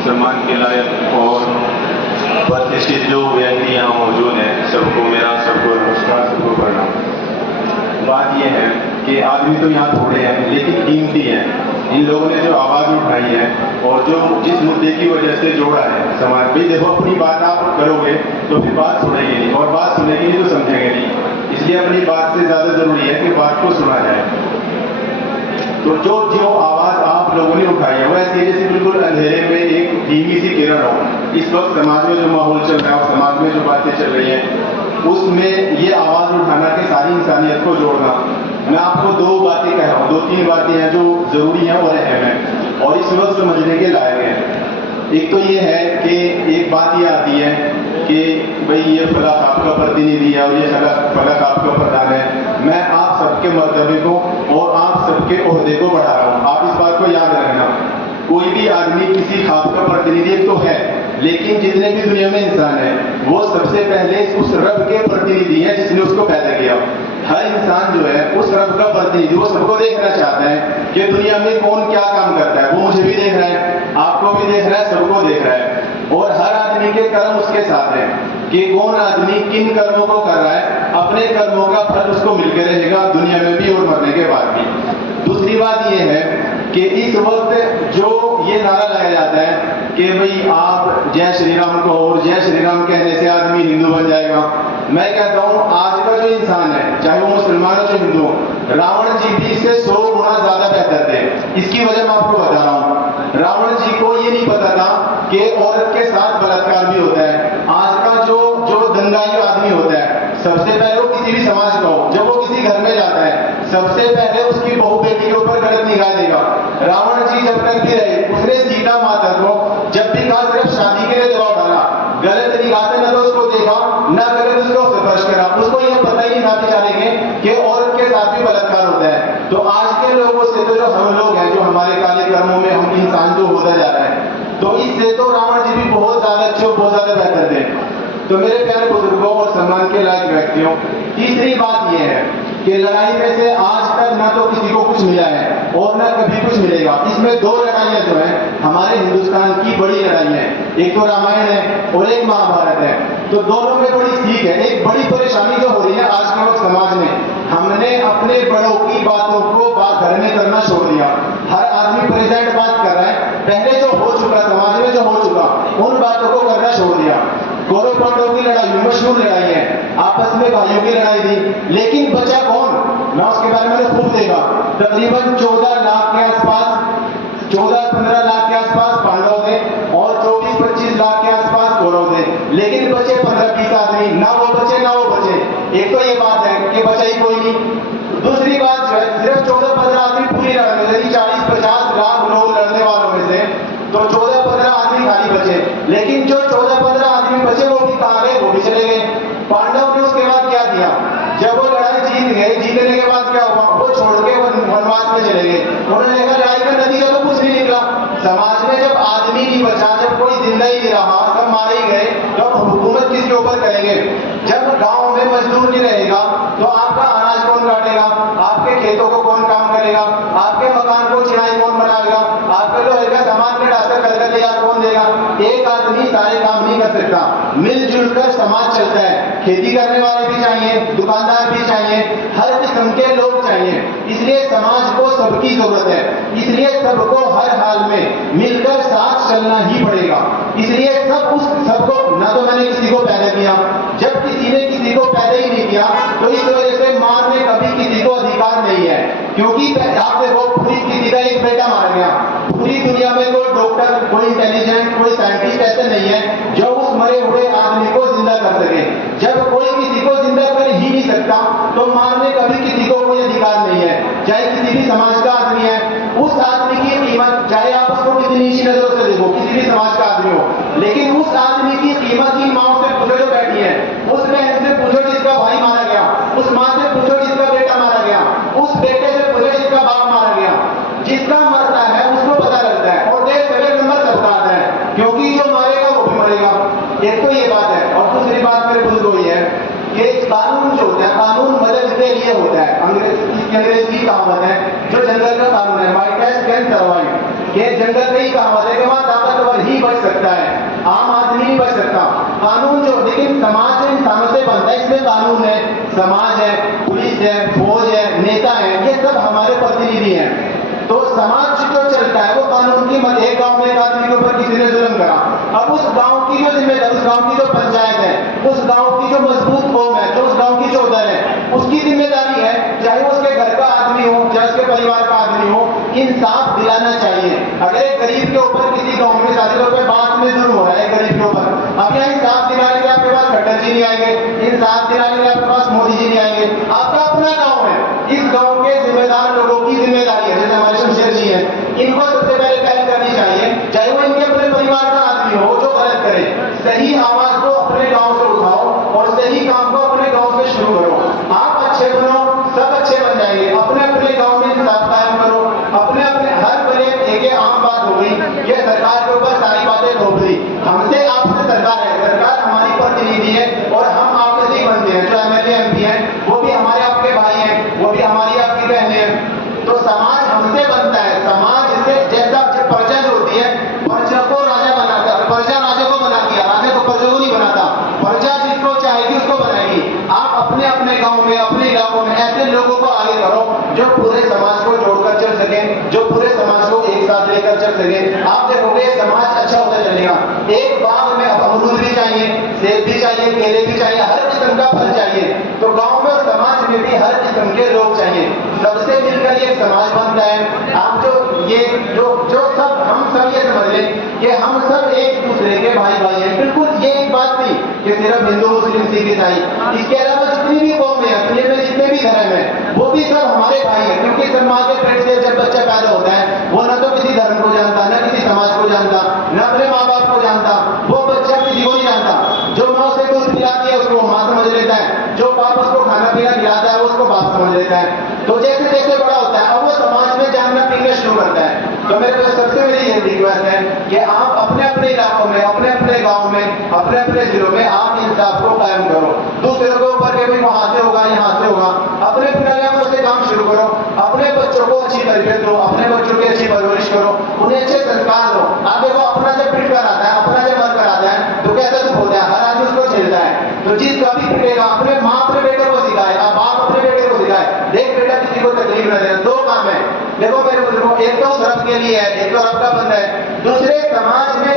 सम्मान के लायक और प्रतिष्ठित जो व्यक्ति यहाँ मौजूद हैं, सबको नमस्कार, सबको प्रणाम। बात यह है कि आदमी तो यहाँ थोड़े हैं लेकिन कीमती हैं। इन लोगों ने जो आवाज़ उठाई है और जो जिस मुद्दे की वजह से जोड़ा है समाज भी, देखो अपनी बात आप करोगे तो फिर बात सुनेगी नहीं, और बात सुनेगी नहीं तो समझेंगे नहीं। इसलिए अपनी बात से ज़्यादा जरूरी है कि बात को सुना जाए। तो जो जो आवाज़ आप लोगों ने उठाई है वैसे जैसे बिल्कुल अंधेरे में एक धीमी सी किरण हो। इस वक्त समाज में जो माहौल चल रहा है और समाज में जो बातें चल रही हैं उसमें ये आवाज़ उठाना कि सारी इंसानियत को जोड़ना। मैं आपको दो बातें कह रहा हूँ, 2-3 बातें हैं जो ज़रूरी हैं और अहम हैं और इस वक्त समझने के लायक हैं। एक तो ये है कि एक बात ये आती है कि भाई ये फला आपका प्रतिनिधि है और ये फला आपका प्रधान है। मैं आप सबके मर्तबे को और आप सबके ओहदे को बढ़ा रहा हूँ। आप इस बात को याद रखना, कोई भी आदमी किसी खास का प्रतिनिधि तो है, लेकिन जितने भी दुनिया में इंसान है वो सबसे पहले उस रब के प्रतिनिधि है जिसने उसको पैदा किया। हर इंसान जो है उस रब का प्रतिनिधि, वो सबको देखना चाहता है कि दुनिया में कौन क्या काम करता है। वो मुझे भी देख रहा है, आपको भी देख रहा है, सबको देख रहा है, और हर आदमी के कर्म उसके साथ है कि कौन आदमी किन कर्मों को कर रहा है। अपने कर्मों का फल उसको मिलकर रहेगा दुनिया में भी और मरने के बाद भी। दूसरी बात यह है कि इस वक्त जो ये नारा लगाया जाता है कि भाई आप जय श्री राम कहो और जय श्री राम कहने से आदमी हिंदू बन जाएगा। मैं कहता हूं आज का जो इंसान है, चाहे वो मुसलमान हो चाहे हिंदू हो, रावण जी भी इससे 100 गुना ज्यादा बेहतर थे। इसकी वजह मैं आपको बता रहा हूं। रावण जी को ये नहीं पता था कि औरत के साथ बलात्कार भी होता है। आज का जो दंगाई आदमी होता है, सबसे पहले वो किसी भी समाज का हो, जब वो किसी घर में जाता है सबसे पहले उसकी बहू बेटी के ऊपर गलत निगाह देगा। रावण जी जब तक भी रहे उसने सीता माता को जब भी कहा सिर्फ शादी के लिए दबाव डाला, गलत निगाह से न तो उसको देखा न गलत उसको स्पर्श करा। उसको यह पता ही नहीं था बेचारे कि औरत के साथ भी बलात्कार होता है। तो आज के लोगों से तो जो हम लोग हैं, जो हमारे काले कर्मों में हम इंसान जो होता जा रहा है, तो इससे तो रावण जी भी बहुत ज्यादा अच्छे और बहुत ज्यादा बेहतर थे। तो मेरे प्यारे बुजुर्गों और सम्मान के लायक व्यक्तियों, तीसरी बात यह है कि लड़ाई में से आज तक ना तो किसी को कुछ मिला है और ना कभी कुछ मिलेगा। इसमें 2 लड़ाइयां जो हैं हमारे हिंदुस्तान की बड़ी लड़ाई है, एक तो रामायण है और एक महाभारत है। तो दोनों में बड़ी सीख है। एक बड़ी परेशानी जो हो रही है आज के वक्त समाज में, हमने अपने बड़ों की बातों को घर में करना छोड़ दिया। हर आदमी प्रेजेंट बात कर रहा है, पहले जो हो चुका समाज में जो हो चुका उन बातों को करना छोड़ दिया। कौरव पांडवों की लड़ाई मशहूर लड़ाई है, आपस में भाइयों की लड़ाई थी, लेकिन बचा कौन? मैं उसके बारे में खूब देखा। तकरीबन 14 लाख के आसपास, 14-15 लाख के आसपास पांडव थे और 24-25 लाख के आसपास कौरव थे, लेकिन बचे 15-20 आदमी। ना वो बचे ना वो बचे। एक तो ये बात है कि बचा ही कोई नहीं। दूसरी बात जो है सिर्फ 14-15 आदमी पूरी लड़ाई में, यदि 40-50 लाख लोग लड़ने वालों में से तो 14-15 आदमी खाली बचे, लेकिन जो 14-15 आदमी बचे वो भी कहां गए? वो भी चले गए। पांडव ने उसके बाद क्या किया? जब वो लड़ाई जीत गए, जीतने के बाद क्या हुआ? वो छोड़ के वनवास में चले गए। उन्होंने देखा लड़ाई का नतीजा तो कुछ नहीं निकला। समाज में जब आदमी नहीं बचा, जब कोई जिंदा ही नहीं रहा, सब मारे ही गए, तो हुकूमत किसके ऊपर करेंगे? जब गांव में मजदूर नहीं रहेगा तो आपका अनाज कौन काटेगा? आपके खेतों को कौन काम करेगा? आपके मकान को चिनाई कौन बनाएगा? आपके लोहे का सामान के डाकर कलकत्ते तैयार कौन देगा? एक आदमी सारे काम नहीं कर सकता। मिलजुल कर समाज चलता है। खेती करने वाले भी चाहिए, दुकानदार भी चाहिए, हर किस्म के लोग चाहिए। इसलिए समाज को सबकी जरूरत है। इसलिए सबको हर हाल में मिलकर साथ चलना ही पड़ेगा। इसलिए सबको ना तो मैंने किसी को पैदा किया, जब किसी ने किसी को पैदा ही नहीं किया तो इस वजह से मारने कभी किसी को अधिकार नहीं है। क्योंकि आप देखो पूरी किसी का एक बेटा मारा गया, पूरी दुनिया में कोई डॉक्टर, कोई इंटेलिजेंट, कोई साइंटिस्ट ऐसे नहीं है जो उस मरे हुए आदमी को जिंदा कर सके। जब कोई किसी को जिंदा कर ही नहीं सकता तो मारने का भी किसी को कोई अधिकार नहीं है। चाहे किसी भी समाज का आदमी है, उस आदमी की कीमत, चाहे आप उसको कितनी नीची नजरों से देखो, किसी भी समाज का आदमी हो, लेकिन उस आदमी की कीमत की माँ से पूछो जो बैठी है, उस बहन से पूछो जिसका भाई मारा गया, उस माँ से पूछो जिसका बेटा मारा गया, उस बेटे से पूछो जिसका बाप मारा गया। जिसका मरता है उसको पता लगता है और देश सभी नंबर सबका आता है, क्योंकि जो मारेगा वो भी मरेगा। एक तो ये बात है। और दूसरी बात मेरे बुजुर्ग ये है कि कानून जो होता है, कानून मदद के लिए होता है। अंग्रेज की कहावत है, जो जंगल का कानून है, माई कैश कैन सर्वाइव। कि जंगल में ही कहावत है कि वहां ताकतवर ही बच सकता है, आम आदमी नहीं बच सकता। कानून जो, लेकिन समाज जो इंसानों से बनता है, इसमें कानून है, समाज है, पुलिस है, फौज है, नेता है, ये सब हमारे प्रतिनिधि हैं। तो समाज जो चलता है वो कानून की मत। एक गांव में एक आदमी के ऊपर किसी ने जुल्म करा, अब उस गांव की जो जिम्मेदारी, उस गांव की जो पंचायत है, उस गांव की जो मजबूत कौम है, जो उस गांव की चौधर है, उसकी जिम्मेदारी है, चाहे वो उसके घर का आदमी हो, चाहे उसके परिवार का आदमी हो, इंसाफ दिलाना चाहिए। अगर एक गरीब के ऊपर किसी गांव में शादी रुपए बात में जुर्म हो रहा है एक गरीब के ऊपर, अब यहाँ इंसाफ दिलाने के आपके पास खट्टर जी नहीं आएंगे, इंसाफ दिलाने के आपके पास मोदी जी नहीं आएंगे, आपका अपना गांव है। इस गांव के जिम्मेदार लोगों की जिम्मेदारी है, जैसे हमारे शमशेर जी हैं, इनको सबसे पहले पहल करनी चाहिए, चाहे वो इनके अपने परिवार का आदमी हो जो गलत करे, सही आवाज को अपने गांव से उठाओ और सही काम को अपने गांव से शुरू करो। आप अच्छे बनो, सब अच्छे बन जाएंगे। अपने अपने गांव में इंसाफ कायम करो, अपने अपने हर बड़े एक आम बात हो गई, ये सरकार के ऊपर सारी बातें थोप दी। हमसे आपसे सरकार है, सरकार हमारी प्रतिनिधि है और हम आपसे ही बनते हैं। जो एमएलए एमपी हैं वो भी हमारे आपके भाई हैं, वो भी हमारी आपकी बहनें हैं। तो समाज हमसे बनता है, समाज से जैसा प्रजा जो होती है, प्रजा को राजा बनाता है, प्रजा राजा को बनाती है, राजा को प्रजा को नहीं बनाता। प्रजा जिसको चाहेगी उसको बनाएगी। आप अपने अपने गांव में, अपने इलाकों में ऐसे लोगों को आगे करो जो पूरे समाज को जोड़कर चल सके, जो पूरे समाज को एक साथ लेकर चल सके। आप देखोगे समाज अच्छा होता चलेगा। एक बाग में अब अमरूद भी चाहिए, सेब भी चाहिए, केले भी चाहिए, हर किस्म का फल चाहिए। तो गांव में और समाज में भी हर किस्म के लोग चाहिए, सबसे मिलकर ये समाज बनता है। आप जो ये जो सब हम सब ये समझ लें कि हम सब एक दूसरे के भाई भाई हैं। बिल्कुल ये एक बात नहीं कि सिर्फ हिंदू मुस्लिम सिख ईसाई, इसके अलावा जितनी भी कौमें हैं, दुनिया में जितने भी धर्म हैं, वो भी सब हमारे भाई हैं। क्योंकि सब माँ के पेट से जब बच्चा पैदा होता है वो न तो किसी धर्म को जानता, न किसी समाज को जानता, न अपने माँ बाप को जानता, वो बच्चा किसी को नहीं जानता। जो माँ उसे दूध पिलाती है उसको माँ समझ लेता है, जो बाप उसको खाना पीना खिलाता है उसको बाप समझ लेता है। तो जैसे जैसे बड़ा होता है अब वो समाज में जानना पीना शुरू करता है। तो मेरे को सबसे बड़ी ये रिक्वेस्ट है कि आप अपने अपने इलाकों में, अपने अपने गांव में, अपने अपने जिलों में आप इंसाफ को कायम करो। दूसरों के ऊपर के कोई वहां से होगा यहाँ से होगा, अपने इलाकों से काम शुरू करो। अपने बच्चों को अच्छी तरबियत दो, अपने बच्चों की अच्छी परवरिश करो, उन्हें अच्छे संस्कार दो। आप देखो अपना जब पिट कर आता है, अपना जब मर कर आता है तो कैसा दुख होता है, हर आदमी उसको झेलता है। तो जिसका भी पिटेगा अपने माँ अपने बेटे को सिखाए, आप बाप अपने बेटे को सिखाए, देख बेटा किसी को तकलीफ न देना। दो काम है, देखो मेरे बुजुर्गों, एक तो उस रब के लिए है, एक तो रब का बंदा है, दूसरे समाज में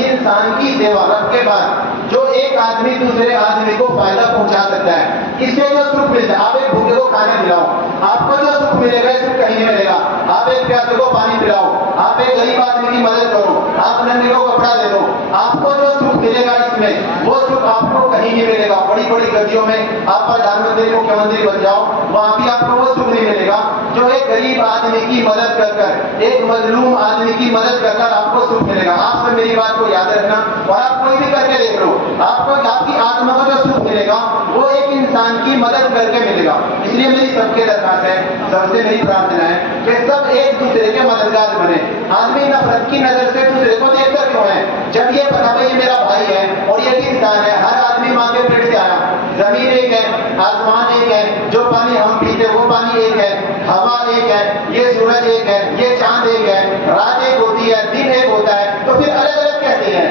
इंसान की सेवा। रब के बाद जो एक आदमी दूसरे आदमी को फायदा पहुंचा सकता है, इससे जो सुख मिलता है, आप एक भूखे को खाने पिलाओ, आपको जो सुख मिलेगा सुख कहीं नहीं मिलेगा। आप एक प्यासे को पानी पिलाओ, आप एक गरीब आदमी की मदद करो, आप नंगे को कपड़ा दे दो, आपको जो सुख मिलेगा इसमें वो सुख आपको कहीं नहीं मिलेगा। बड़ी बड़ी गतियों में आप प्रधानमंत्री मुख्यमंत्री बन जाओ, वहां भी आपको वो सुख नहीं मिलेगा जो एक गरीब आदमी की मदद कर कर, एक मजलूम आदमी की मदद कर कर आपको सुख मिलेगा। आप सब मेरी बात को याद रखना और आप कोई भी करके देख लो, आपको आपकी आत्मा को जो सुख मिलेगा वो एक इंसान की मदद करके मिलेगा। इसलिए मेरी सबके दरखास्त है, सबसे मेरी प्रार्थना है कि सब एक दूसरे के मददगार बने। आदमी नफरत की नजर से दूसरे को देखकर क्यों है, जब ये पता भाई ये मेरा भाई है और ये भी इंसान है, हर आदमी माँ के पेट से आया, जमीन एक है, आसमान एक है, जो पानी हम पीते वो पानी एक है, हवा एक है, ये सूरज एक है, ये चांद एक है, रात एक होती है, दिन एक होता है, तो फिर अलग अलग कैसे हैं?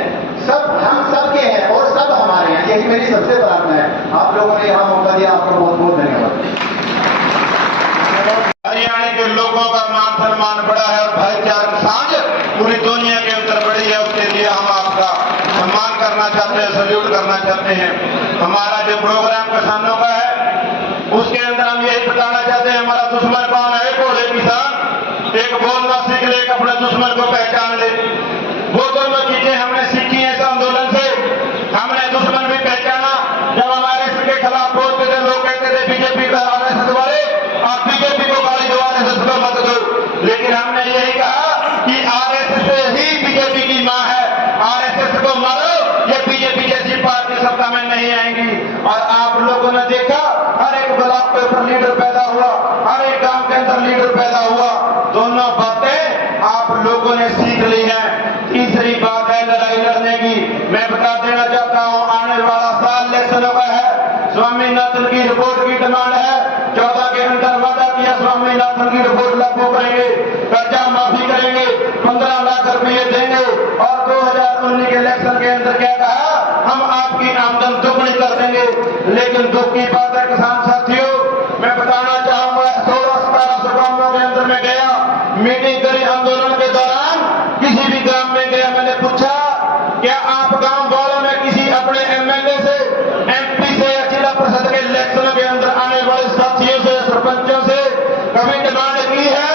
सब हम सब के हैं और सब हमारे हैं। यही मेरी सबसे प्रार्थना है। आप लोगों ने यहाँ मौका दिया, आपका बहुत बहुत धन्यवाद। हरियाणा के लोगों का मान सम्मान बड़ा है और भाईचारा सांझ पूरी दुनिया के अंदर बड़ी है, उसके लिए हम आपका सम्मान करना चाहते हैं, सल्यूट करना चाहते हैं। हमारा जो प्रोग्राम किसानों का है उसके अंदर हम यही बताना चाहते हैं, हमारा दुश्मन कौन है? बोले किसान, एक बोलना सीख ले, अपने दुश्मन को पहचान ले। वो दोनों चीजें हमने सीखी है इस आंदोलन से। हमने दुश्मन भी पहचाना, जब हमारे इसके खिलाफ बोलते थे लोग कहते थे बीजेपी का आरएसएस वाले, और बीजेपी को गाली दो, आरएसएस को मत दो। लेकिन हमने यही कहा कि आरएसएस ही बीजेपी की मां है, आरएसएस को मारो, ये बीजेपी जैसी पार्टी सत्ता में नहीं आएंगी। और आप लोगों ने देखा हर एक ब्लॉक के ऊपर लीडर पैदा हुआ, हर एक गांव के अंदर लीडर पैदा हुआ। दोनों बातें आप लोगों ने सीख ली है। तीसरी बात है लड़ाई लड़ने की। मैं बता देना चाहता हूं, आने वाला साल इलेक्शनों का है। स्वामीनाथन की रिपोर्ट की डिमांड है, 14 के अंदर वादा किया स्वामीनाथन नाथन की रिपोर्ट लागू करेंगे, कर्जा माफी करेंगे, 15 लाख रुपये देंगे और 2019 के इलेक्शन के अंदर क्या कहा, हम आपकी आमदन दोगुनी कर देंगे। लेकिन दुख की बात है किसान साथियों, मैं बताना चाहूंगा 16-17 गांवों के अंदर में गया, मीटिंग करी आंदोलन के दौरान, किसी भी गांव में गया, मैंने पूछा क्या आप गांव वालों में किसी अपने एमएलए से, एमपी से या जिला परिषद के इलेक्शन के अंदर आने वाले साथियों से, सरपंचों से कभी डिमांड की है,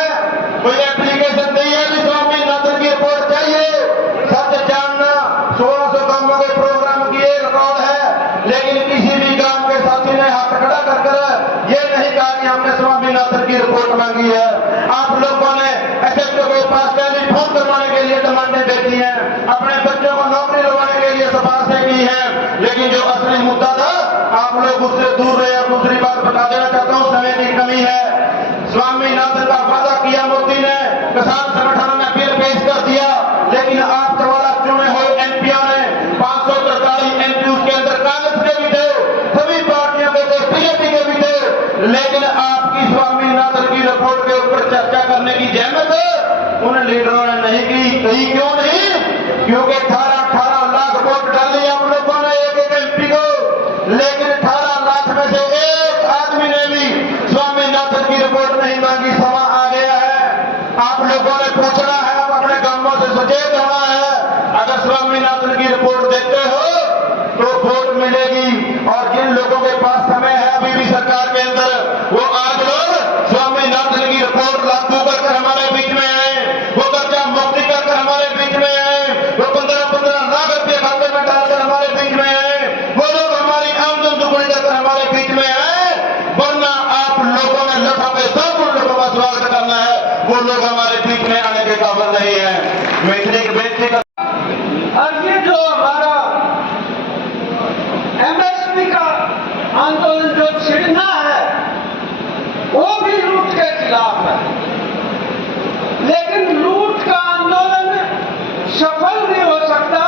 कोई एप्लीकेशन दी है कि स्वामीनाथन की रिपोर्ट चाहिए? सच जानना, 1600 गांवों के प्रोग्राम किए, रिकॉर्ड है, लेकिन किसी भी गांव के साथी ने हाथ खड़ा कर ये नहीं कहा कि हमने स्वामीनाथन की रिपोर्ट मांगी है। आप लोगों ने एसएचओ के पास टेलीफोन करवाने के लिए डिमांडें देखी हैं, अपने बच्चों को नौकरी लगाने के लिए सिफारिशें की हैं, लेकिन जो असली मुद्दा था आप लोग उससे दूर रहे। और दूसरी बात बता देना चाहता हूं, समय की कमी है। स्वामीनाथन का वादा किया मोदी ने, किसान संगठनों ने बिल पेश कर दिया, लेकिन आप द्वारा चुने हुए एमपीओ ने 543 एमपी उसके अंदर कांग्रेस के भी थे, सभी पार्टियों के थे, बीजेपी के भी थे, लेकिन आपकी स्वामीनाथन की रिपोर्ट के ऊपर चर्चा करने की जहमत उन लीडरों ने नहीं की। कही क्यों नहीं? क्योंकि 18 लाख वोट डाली आप लोगों ने एक एमपी को, लेकिन 18 लाख में से एक आदमी ने भी स्वामीनाथन की रिपोर्ट नहीं मांगी। समा आ गया है, आप लोगों ने पूछना है, आप अपने गांवों से सचेत होना है। अगर स्वामीनाथन की रिपोर्ट देते हो तो वोट मिलेगी, और जिन लोगों के पास समय है अभी भी सरकार के अंदर, वो आज लोग स्वामीनाथन की रिपोर्ट लागू करके हमारे बीच में आए, वो कर्जा मुक्ति करके हमारे बीच में आए, वो 15-15 लाख रुपये खाते में डालकर हमारे बीच में आए, वो लोग हमारी आमदन दुगुनी करके हमारे बीच में आए। वरना आप लोगों ने लठों के साथ उन लोगों का स्वागत करना है, वो लोग हमारे बीच में आने के काबिल नहीं है। मैं इतनी बेनती कर, और ये जो हमारा एमएसपी का आंदोलन जो छिड़ना है वो भी लूट के खिलाफ है, लेकिन लूट का आंदोलन सफल नहीं हो सकता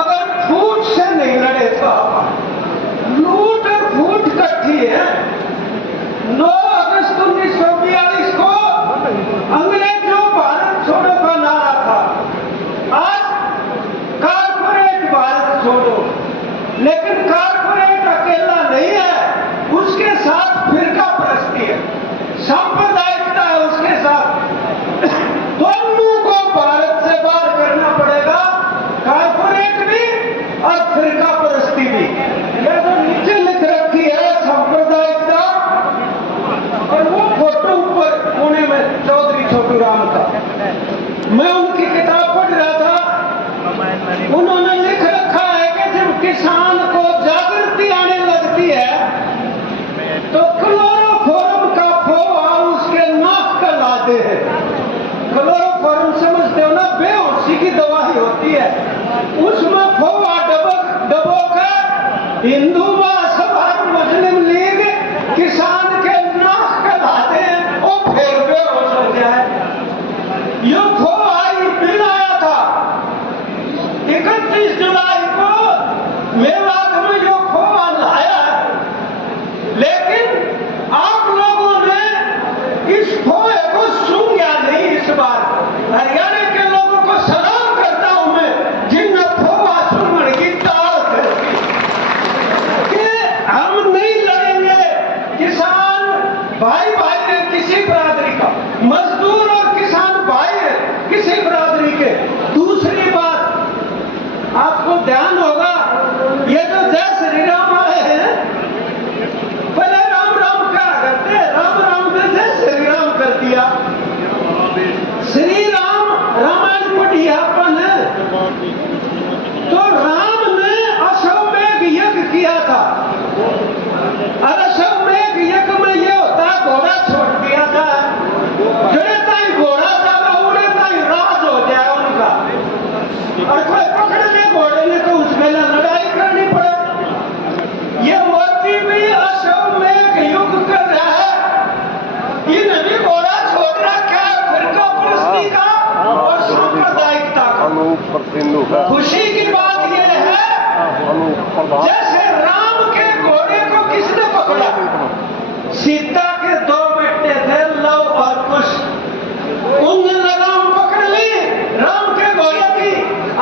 अगर फूट से नहीं लड़े तो। लूट और फूट इकट्ठी है। 9 अगस्त 1942 को अंग्रेजों भारत छोड़ो का नारा था, आज कारपोरेट भारत छोड़ो, लेकिन कारपोरेट अकेला नहीं है, उसके साथ फिरका परस्ती है, सांप्रदायिकता है उसके साथ। दोनों को भारत से बाहर करना पड़ेगा, कारपोरेट भी और फिरका परस्ती भी। ये जो नीचे लिख रखी है सांप्रदायिकता, और वो फोटो ऊपर पुणे में चौधरी छोटू राम का, मैं उनकी किताब पढ़ रहा था, उन्होंने लिख रखा है कि जब किसान को जागृति आने लगती है तो क्लोरोफॉर्म का फोड़ा उसके नाक का लाते हैं। क्लोरोफॉर्म समझते हो ना, बेहोशी की दवाई होती है, उसमें फोड़ा डबो कर हिंदू महासभा मुस्लिम लीग किसान के नाक का लाते हैं, वो फिर बेहोश हो जाए। ये फोड़ा बिल आया था 31 जुलाई को मेवात में, जो फोड़ा लाया है, लेकिन आप लोगों ने इस फोड़े को सूंघा नहीं। इस बार हरियाणा के लोगों को सलाम करता हूं मैं, जिनने फोड़ा सूंघने की ताल करती कि हम नहीं लड़ेंगे किसान भाई भाई है किसी बरादरी का, मजदूर और किसान भाई है किसी बरादरी के। दूसरी बात आपको ध्यान होगा, ये जो जय श्री राम आए हैं, पहले राम राम क्या करते, राम राम में जय श्री राम कर दिया। श्री राम रामायण पढ़ी अपन है, तो राम ने अश्वमेघ यज्ञ किया था, और अश्वमेघ यज्ञ में ये होता है घोड़ा छोड़ दिया था, जड़े ताई घोड़ा था उड़े ताई राज हो जाए उनका, और कोई पकड़ ले घोड़े ने तो उसमें लड़ाई करनी पड़े। ये मोदी भी अश्वमेघ युग कर रहा है, इन्हें भी घोड़ा छोड़ना क्या, फिरका परस्ती का और सांप्रदायिकता का। खुशी की बात यह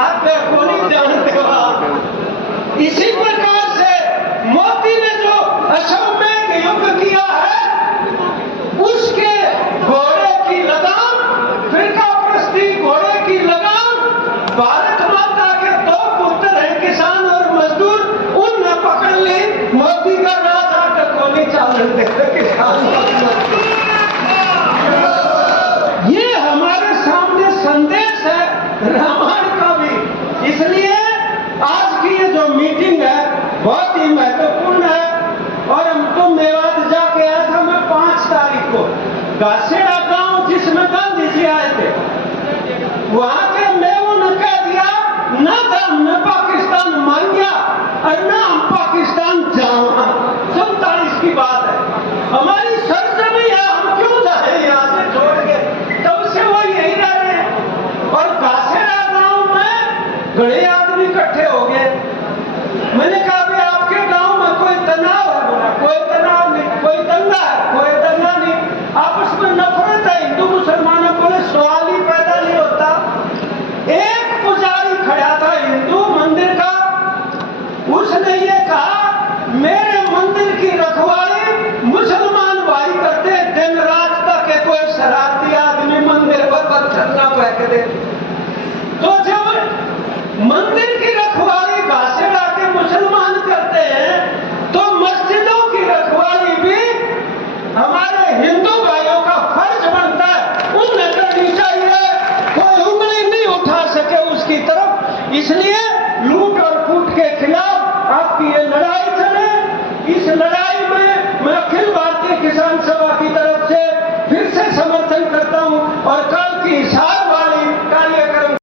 आते को नहीं जानते हो। इसी प्रकार से मोदी ने जो अश्वमेध युद्ध किया है, उसके घोड़े की लगाम, फिरका प्रस्ती घोड़े की लगाम, भारत माता के दो पुत्र हैं किसान और मजदूर, उनने पकड़ ली। मोदी का राज आकर को नहीं चालन देते किसान। ये हमारे सामने संदेश है रामायण का भी। इसलिए आज की ये जो मीटिंग है बहुत ही महत्वपूर्ण है। और हम तो मेवात जाके आया था मैं 5 तारीख को, घासेड़ा गांव जिसमें गांधी जी आए थे, वहां के मेवों ने कह दिया ना तो हमने पाकिस्तान मान गया और ना हम पाकिस्तान जाऊंगा। 47 की बात है, हमारी सरजमी है, हम क्यों जाए यहाँ से छोड़ के, तब से वो यही रह रहे हैं। और घासेड़ा गांव में गड़े